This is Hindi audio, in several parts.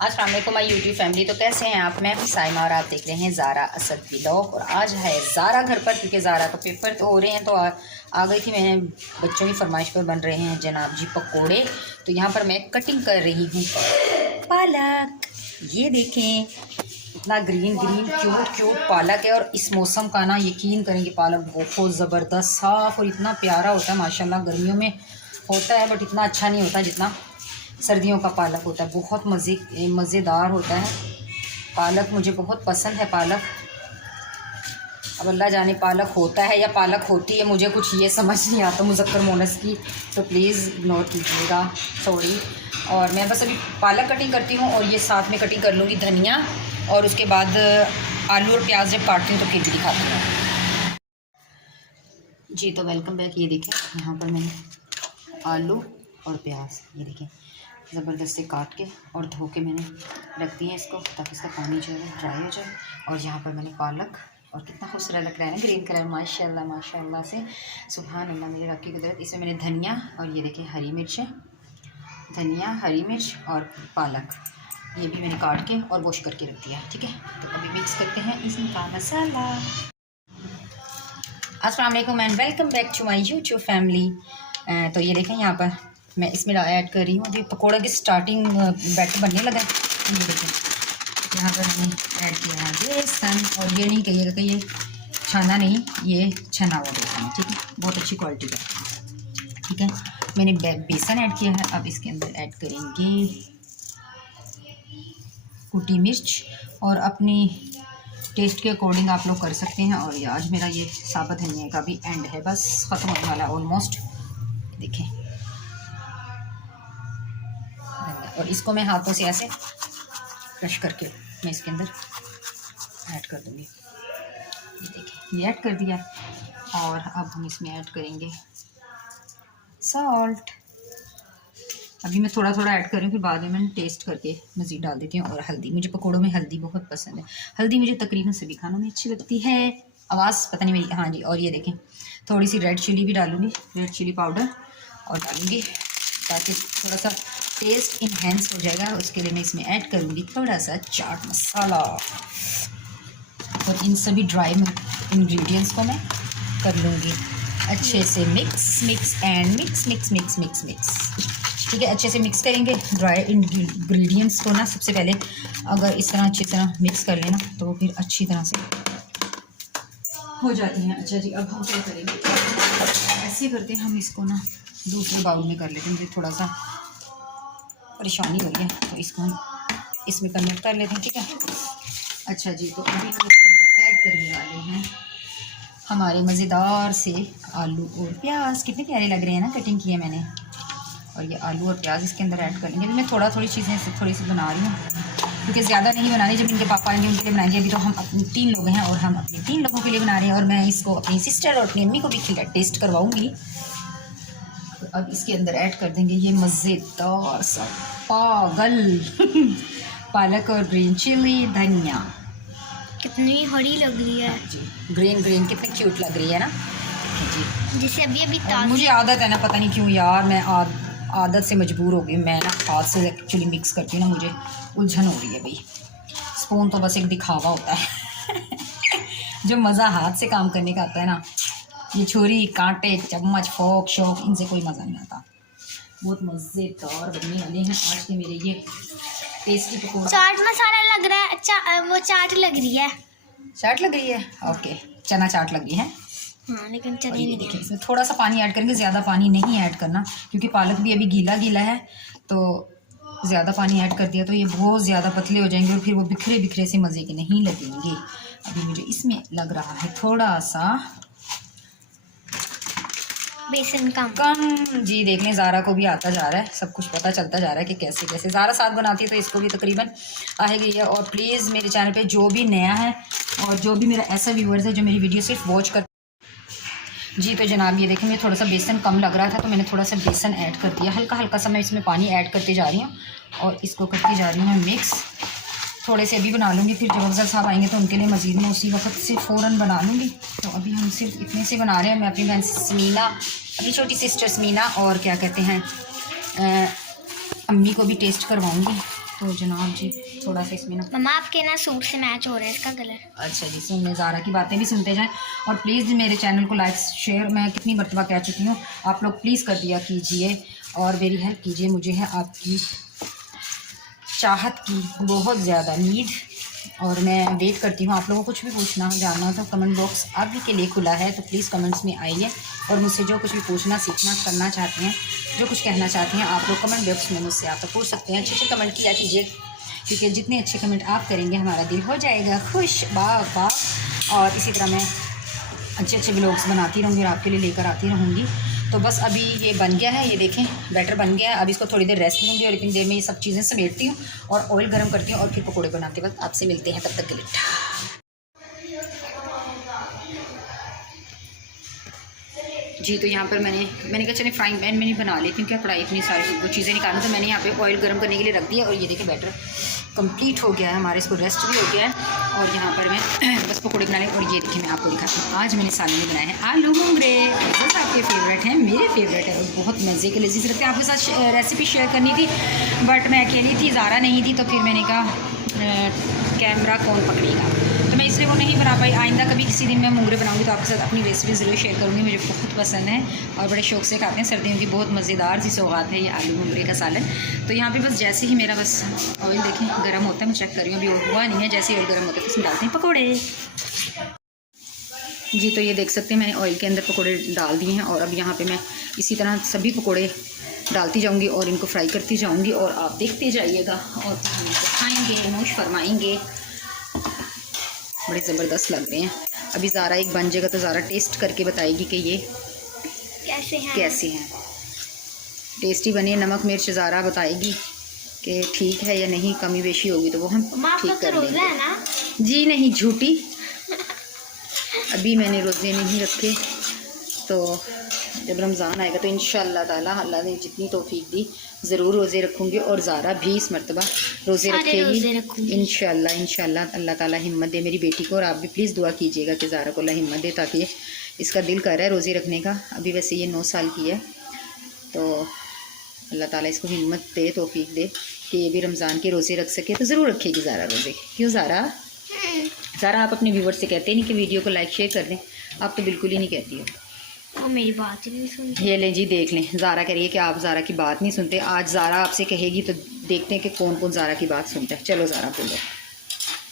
अस्सलाम वालेकुम माय यूट्यूब फैमिली। तो कैसे हैं आप? मैं भी साइमा और आप देख रहे हैं ज़ारा असद व्लॉग। और आज है ज़ारा घर पर, क्योंकि ज़ारा को पेपर तो हो रहे हैं, तो आ गई थी। मैं बच्चों की फरमाइश पर बन रहे हैं जनाब जी पकोड़े। तो यहाँ पर मैं कटिंग कर रही हूँ पालक। ये देखें, इतना ग्रीन ग्रीन क्यूट क्यूट पालक है। और इस मौसम का ना यकीन करेंगे, पालक बहुत ज़बरदस्त साफ़ और इतना प्यारा होता है माशाल्लाह। गर्मियों में होता है बट इतना अच्छा नहीं होता जितना सर्दियों का पालक होता है। बहुत मज़ेदार होता है पालक। मुझे बहुत पसंद है पालक। अब अल्लाह जाने पालक होता है या पालक होती है, मुझे कुछ ये समझ नहीं आता मुज़क्कर मोनस की, तो प्लीज़ इग्नोर कीजिएगा, सॉरी। और मैं बस अभी पालक कटिंग करती हूँ और ये साथ में कटिंग कर लूँगी धनिया, और उसके बाद आलू और प्याज जब काटती हूँ तो फिर भी दिखाती हूँ जी। तो वेलकम बैक। ये देखें, यहाँ पर मैंने आलू और प्याज ये देखें ज़बरदस्त से काट के और धो के मैंने रख दिए इसको, ताकि इसका पानी जो है ड्राई हो जाए। और यहाँ पर मैंने पालक, और कितना खूबसूरत लग रहा है ना ग्रीन कलर, माशाल्लाह माशाल्लाह से, सुभान अल्लाह मेरे रब की कुदरत। इसमें मैंने धनिया और ये देखिए हरी मिर्च है, धनिया हरी मिर्च और पालक ये भी मैंने काट के और वॉश करके रख दिया। ठीक है, तो अभी मिक्स करते हैं इसका मसाला। अस्सलाम वालेकुम and welcome back to my YouTube family. तो ये देखें, यहाँ पर मैं इसमें ऐड कर रही हूँ अभी पकौड़ा की स्टार्टिंग बैटर बनने लगा है। ये देखें, यहाँ पर मैंने ऐड किया है बेसन। और ये नहीं कहिएगा कि ये छाना नहीं, ये छना हुआ बेसन है। ठीक है, बहुत अच्छी क्वालिटी का। ठीक है, मैंने बेसन ऐड किया है। अब इसके अंदर ऐड करेंगे कुटी मिर्च, और अपनी टेस्ट के अकॉर्डिंग आप लोग कर सकते हैं। और ये आज मेरा ये साबुत धनिया का भी एंड है, बस ख़त्म होने वाला ऑलमोस्ट। देखें, और इसको मैं हाथों से ऐसे क्रश करके मैं इसके अंदर ऐड कर दूँगी। ये देखिए, ये ऐड कर दिया। और अब हम इसमें ऐड करेंगे सॉल्ट। अभी मैं थोड़ा थोड़ा ऐड कर रही हूँ, फिर बाद में मैं टेस्ट करके मज़ीद डाल देती हूँ। और हल्दी, मुझे पकौड़ों में हल्दी बहुत पसंद है। हल्दी मुझे तकरीबन सभी खानों में अच्छी लगती है। आवाज़ पता नहीं मेरी, हाँ जी। और ये देखें, थोड़ी सी रेड चिली भी डालूँगी, रेड चिली पाउडर और डालूँगी, ताकि थोड़ा सा टेस्ट इन्हेंस हो जाएगा। उसके लिए मैं इसमें ऐड करूँगी थोड़ा सा चाट मसाला। और इन सभी ड्राई इंग्रेडिएंट्स को मैं कर लूँगी अच्छे से मिक्स एंड मिक्स। ठीक है, अच्छे से मिक्स करेंगे ड्राई इंग्रेडिएंट्स को ना। सबसे पहले अगर इस तरह अच्छी तरह मिक्स कर लेना तो फिर अच्छी तरह से हो जाती हैं। अच्छा जी, अब हम क्या करेंगे, ऐसे करते हैं हम इसको ना दूसरे बाउल में कर लेते हैं। मुझे थोड़ा सा परेशानी हो रही है, तो इसको हम इसमें कन्वर्ट कर लेते हैं। ठीक है, अच्छा जी। तो अभी हम इसके अंदर ऐड करने वाले हैं हमारे मज़ेदार से आलू और प्याज। कितने प्यारे लग रहे हैं ना, कटिंग किए मैंने। और ये आलू और प्याज इसके अंदर ऐड कर लेंगे। मैं थोड़ी चीज़ें थोड़ी सी बना रही हूँ, क्योंकि ज़्यादा नहीं बनानी। जब इनके पापा आएंगे उनके लिए बनाएंगे। अभी तो हम अपने 3 लोग हैं और हम अपने 3 लोगों के लिए बना रहे हैं। और मैं इसको अपनी सिस्टर और अपनी अम्मी को भी टेस्ट करवाऊँगी। तो अब इसके अंदर ऐड कर देंगे ये मज़ेदार सा पागल पालक और ग्रीन चिली धनिया। कितनी हरी लग रही है जी, ग्रीन कितनी क्यूट लग रही है ना जी। जैसे अभी मुझे आदत है ना, पता नहीं क्यों यार, मैं आदत से मजबूर हो गई। मैं ना हाथ से एक्चुअली मिक्स करती हूँ ना, मुझे उलझन हो रही है भाई। स्पून तो बस एक दिखावा होता है जो मज़ा हाथ से काम करने का आता है ना, ये छुरी कांटे चम्मच फोक शौक, इनसे कोई मज़ा नहीं आता। बहुत मज़ेदार बनने वाले हैं आज के मेरे ये टेस्टी पकौड़ा। चाट मसाला लग रहा है, वो चाट लग रही है। चाट लग रही है, ओके, चना चाट लग रही है। हाँ, लेकिन चने ये नहीं। देखिए, इसमें थोड़ा सा पानी ऐड करेंगे, ज़्यादा पानी नहीं ऐड करना, क्योंकि पालक भी अभी गीला है। तो ज़्यादा पानी ऐड कर दिया तो ये बहुत ज़्यादा पतले हो जाएंगे और फिर वो बिखरे से मज़े के नहीं लगेंगे। अभी मुझे इसमें लग रहा है थोड़ा सा बेसन कम जी। देख लें, ज़ारा को भी आता जा रहा है, सब कुछ पता चलता जा रहा है कि कैसे कैसे ज़ारा साथ बनाती है, तो इसको भी तकरीबन आ गई है। और प्लीज़ मेरे चैनल पे जो भी नया है और जो भी मेरा ऐसा व्यूअर्स है जो मेरी वीडियो सिर्फ वॉच कर जी, तो जनाब ये देखें, मुझे थोड़ा सा बेसन कम लग रहा था तो मैंने थोड़ा सा बेसन ऐड कर दिया। हल्का सा मैं इसमें पानी ऐड करते जा रही हूँ और इसको करती जा रही हूँ मैं मिक्स। थोड़े से अभी बना लूँगी, फिर जब अफजल साहब आएंगे तो उनके लिए मज़ीद मैं उसी वक्त से फ़ौरन बना लूँगी। तो अभी हम सिर्फ इतने से बना रहे हैं। मैं अपनी बहन समीना, अपनी छोटी सिस्टर समीना और क्या कहते हैं अम्मी को भी टेस्ट करवाऊँगी। तो जनाब जी थोड़ा सा इसमें ना, मम्मा आपके ना सूट से मैच हो रहा है इसका कलर। अच्छा जी, सुनने ज़ारा की बातें भी सुनते जाएं और प्लीज़ मेरे चैनल को लाइक शेयर, मैं कितनी मरतबा कह चुकी हूँ, आप लोग प्लीज़ कर दिया कीजिए और मेरी हेल्प कीजिए। मुझे है आपकी चाहत की बहुत ज़्यादा नीड और मैं वेट करती हूँ। आप लोगों को कुछ भी पूछना हो, जानना हो तो कमेंट बॉक्स अभी के लिए खुला है, तो प्लीज़ कमेंट्स में आइए और मुझसे जो कुछ भी पूछना, सीखना, करना चाहते हैं, जो कुछ कहना चाहते हैं, आप लोग कमेंट बॉक्स में मुझसे आप पूछ सकते हैं। अच्छे कमेंट किया कीजिए, क्योंकि जितने अच्छे कमेंट आप करेंगे हमारा दिल हो जाएगा खुश बाबा। और इसी तरह मैं अच्छे व्लॉग्स बनाती रहूँगी और आपके लिए लेकर आती रहूँगी। तो बस अभी ये बन गया है, ये देखें बैटर बन गया है। अभी इसको थोड़ी देर रेस्ट लूँगी और इतनी देर में ये सब चीज़ें समेटती हूँ और ऑयल गर्म करती हूँ और फिर पकौड़े बनाते वक्त आपसे मिलते हैं। तब तक के लिए जी। तो यहाँ पर मैंने कहा चले फ्राइंग पैन में नहीं बना लेती हूँ क्या, कढ़ाई इतनी सारी वो चीज़ें निकालना, तो मैंने यहाँ पे ऑयल गर्म करने के लिए रख दिया और ये देखिए बैटर कंप्लीट हो गया है हमारे, इसको रेस्ट भी हो गया है। और यहाँ पर मैं बस पकौड़े बनाने, और ये देखिए मैं आपको दिखाती हूँ। आज मैंने सालन में बनाए हैं आलू बुंगरे, बस आपके फेवरेट हैं, मेरे फेवरेट है और बहुत मज़े के लजीज लगते हैं। आपके साथ रेसिपी शेयर करनी थी बट मैं अकेली थी, ज़ारा नहीं थी, तो फिर मैंने कहा कैमरा कौन पकड़ेगा, तो मैं इसलिए वो नहीं बना पाई। आइंदा कभी किसी दिन मैं मुंगरे बनाऊंगी तो आपके साथ अपनी रेसिपी ज़रूर शेयर करूँगी। मुझे बहुत पसंद है और बड़े शौक से खाते हैं, सर्दियों की बहुत मज़ेदार सी सौगात है ये आलू मुंगरे का सालन। तो यहाँ पे बस जैसे ही मेरा बस ऑयल देखें गर्म होता है, मैं चेक कर रही हूँ, अभी हुआ नहीं है, जैसे ही ऑयल गर्म होता है तो इसमें डालते हैं पकौड़े जी। तो ये देख सकते हैं मैंने ऑयल के अंदर पकौड़े डाल दिए हैं और अब यहाँ पे मैं इसी तरह सभी पकौड़े डालती जाऊंगी और इनको फ्राई करती जाऊंगी और आप देखते जाइएगा और हम इनको खाएंगे, नोश फरमाएंगे। बड़े ज़बरदस्त लग रहे हैं। अभी ज़ारा एक बन जाएगा तो ज़ारा टेस्ट करके बताएगी कि ये कैसे हैं। टेस्टी बने, नमक मिर्च ज़ारा बताएगी कि ठीक है या नहीं, कमी बेशी होगी तो वो हम ठीक कर लेंगे। जी नहीं झूठी, अभी मैंने रोज़े नहीं रखे, तो जब रमज़ान आएगा तो इंशाअल्लाह ताला अल्लाह ने जितनी तौफीक दी ज़रूर रोज़े रखूँगी और ज़ारा भी इस मरतबा रोज़े रखेगी इंशाअल्लाह। अल्लाह ताला हिम्मत दे मेरी बेटी को और आप भी प्लीज़ दुआ कीजिएगा कि ज़ारा को अल्लाह हिम्मत दे, ताकि इसका दिल कर रहा है रोज़े रखने का। अभी वैसे ये 9 साल की है, तो अल्लाह ताला इसको हिम्मत दे, तौफीक दे कि ये भी रमज़ान के रोज़े रख सके। तो ज़रूर रखेगी ज़ारा रोज़े। क्यों ज़ारा आप अपने व्यूवर्स से कहते नहीं कि वीडियो को लाइक शेयर कर दें, आप तो बिल्कुल ही नहीं कहती हो। वो मेरी बात ही नहीं सुनती। ये लें जी, देख लें, ज़ारा कह रही है कि आप ज़ारा की बात नहीं सुनते। आज ज़ारा आपसे कहेगी तो देखते हैं कि कौन कौन ज़ारा की बात सुनता है। चलो ज़ारा बोलो।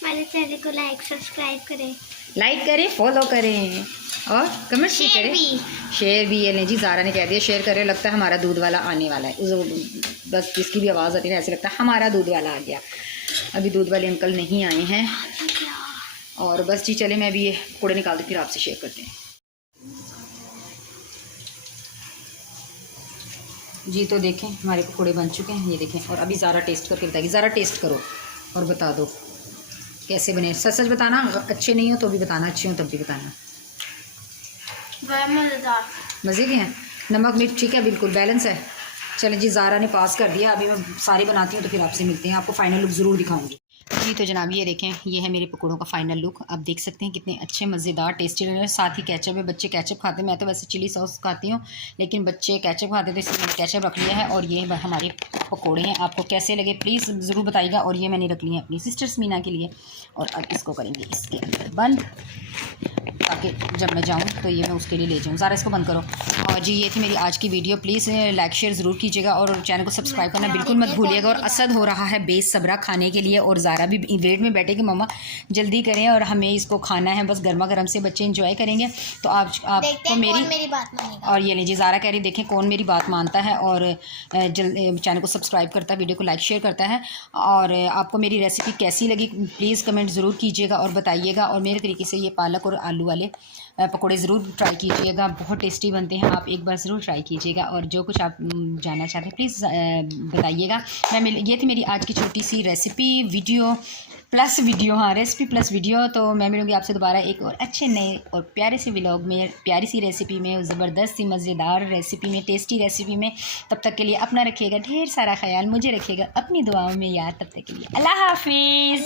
मेरे चैनल को लाइक सब्सक्राइब करें, लाइक करें, फॉलो करें और कमेंट भी करें, शेयर भी। ये लें जी, ज़ारा ने कह दिया शेयर करें। लगता है हमारा दूध वाला आने वाला है, बस जिसकी भी आवाज़ आती है ऐसे लगता है हमारा दूध वाला आ गया। अभी दूध वाले अंकल नहीं आए हैं और बस जी चले, मैं अभी ये पकौड़े निकाल दूँ फिर आपसे शेयर करते हैं जी। तो देखें हमारे पकौड़े बन चुके हैं, ये देखें। और अभी ज़ारा टेस्ट करके बताएगी। ज़ारा टेस्ट करो और बता दो कैसे बने। सच सच बताना, अच्छे नहीं हो तो भी बताना, अच्छे हो तब भी बताना। मज़ेदार, मज़े के हैं, नमक मिर्च ठीक है, बिल्कुल बैलेंस है। चलें जी, ज़ारा ने पास कर दिया। अभी मैं सारी बनाती हूँ तो फिर आपसे मिलते हैं, आपको फाइनल लुक ज़रूर दिखाऊंगी जी। तो जनाब ये देखें, ये है मेरे पकौड़ों का फाइनल लुक। आप देख सकते हैं कितने अच्छे मज़ेदार टेस्टी लग रहे हैं। साथ ही केचप है, बच्चे केचप खाते हैं, मैं तो वैसे चिली सॉस खाती हूँ लेकिन बच्चे केचप खाते थे, इसलिए मैंने केचप रख लिया है। और ये हमारे पकौड़े हैं, आपको कैसे लगे प्लीज़ ज़रूर बताइएगा। और ये मैंने रख लिए हैं अपनी सिस्टर समीना के लिए। और अब इसको करेंगे इसके अंदर बंद, ताकि जब मैं जाऊँ तो ये मैं उसके लिए ले जाऊँ। ज़रा इसको बंद करो। और जी ये थी मेरी आज की वीडियो। प्लीज़ लाइक शेयर ज़रूर कीजिएगा और चैनल को सब्सक्राइब करना बिल्कुल मत भूलिएगा। और असद हो रहा है बेसब्रा खाने के लिए और ज़ारा भी वेट में बैठे कि मम्मा जल्दी करें और हमें इसको खाना है, बस गर्मा गर्म से बच्चे इंजॉय करेंगे। तो आपको मेरी बात मानेगा। और ये लीजिए ज़ारा कह रही देखें कौन मेरी बात मानता है और चैनल को सब्सक्राइब करता है, वीडियो को लाइक शेयर करता है। और आपको मेरी रेसिपी कैसी लगी प्लीज़ कमेंट ज़रूर कीजिएगा और बताइएगा। और मेरे तरीके से ये पालक और आलू वाले पकौड़े ज़रूर ट्राई कीजिएगा, बहुत टेस्टी बनते हैं। आप एक बार ज़रूर ट्राई कीजिएगा और जो कुछ आप जानना चाहते हैं प्लीज़ बताइएगा। ये थी मेरी आज की छोटी सी रेसिपी वीडियो प्लस वीडियो, हाँ रेसिपी प्लस वीडियो। तो मैं मिलूँगी आपसे दोबारा एक और अच्छे नए और प्यारे से व्लॉग में, प्यारी सी रेसिपी में, ज़बरदस्त सी मज़ेदार रेसिपी में, टेस्टी रेसिपी में। तब तक के लिए अपना रखिएगा ढेर सारा ख्याल, मुझे रखिएगा अपनी दुआओं में याद। तब तक के लिए अल्लाह हाफिज़।